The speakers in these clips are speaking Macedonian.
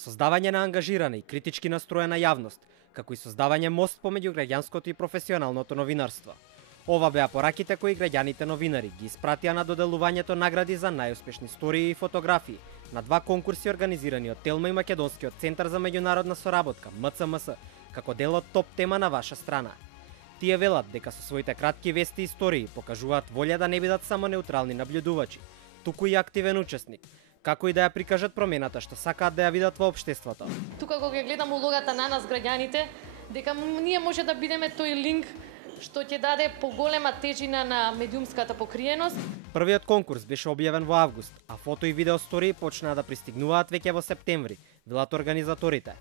создавање на ангажирана и критички настроена јавност, како и создавање мост помеѓу граѓанското и професионалното новинарство. Ова беа пораките кои граѓаните новинари ги испратија на доделувањето награди за најуспешни истории и фотографии на два конкурси организирани од Телма и Македонскиот центар за меѓународна соработка МЦМС, како дел од топ тема на ваша страна. Тие велат дека со своите кратки вести и истории покажуваат волја да не бидат само неутрални наблюдувачи, туку и активен учесник, како и да ја прикажат промената што сакаат да ја видат во општеството. Тука кога ќе гледам улогата на нас граѓаните, дека ние може да бидеме тој линк што ќе даде поголема тежина на медиумската покриеност. Првиот конкурс беше објавен во август, а фото и видео стории почнаа да пристигнуваат веќе во септември, велат организаторите.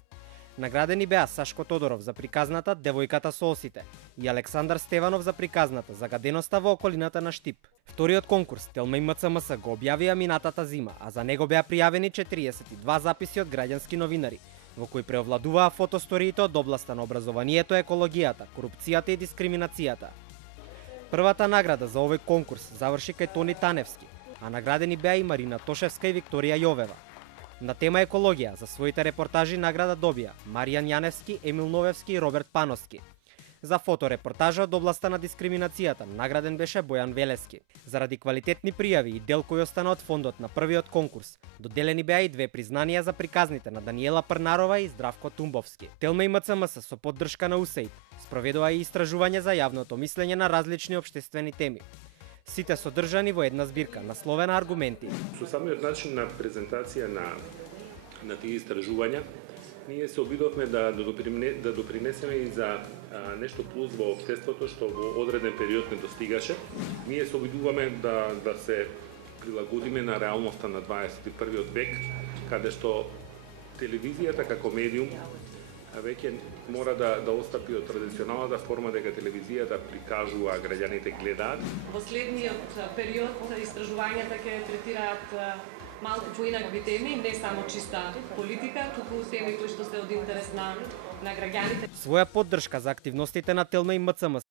Наградени беа Сашко Тодоров за приказната Девојката со осите и Александар Стеванов за приказната Загаденоста во околината на Штип. Вториот конкурс Телма и МЦМС го објавија минатата зима, а за него беа пријавени 42 записи од граѓански новинари, во кои преовладуваа фотосториите од областа на образованието, екологијата, корупцијата и дискриминацијата. Првата награда за овој конкурс заврши кај Тони Таневски, а наградени беа и Марина Тошевска и Викторија Јовева. На тема екологија за своите репортажи награда добија Маријан Јаневски, Емил Новевски и Роберт Пановски. За фоторепортажа од областа на дискриминацијата награден беше Бојан Велески. Заради квалитетни пријави и дел кој остана од фондот на првиот конкурс, доделени беа и две признанија за приказните на Даниела Прнарова и Здравко Тумбовски. Телма и МЦМС со поддршка на УСАИД спроведува и истражување за јавното мислење на различни општествени теми. Сите содржани во една збирка насловена Аргументи. Со самиот начин на презентација на тие истражувања, ние се обидовме да допринесеме и за нешто плюс во општеството што во одреден период не достигаше. Ние се обидуваме да се прилагодиме на реалноста на 21. век, каде што телевизијата како медиум веќе мора да отстапи од традиционалната форма дека телевизијата прикажува, а граѓаните гледаат. Во следниот период истражувањата ќе третираат малку поинакви теми, не само чиста политика, туку теми кои што се од интерес на граѓаните. Своја поддршка за активностите на Телма и МЦМС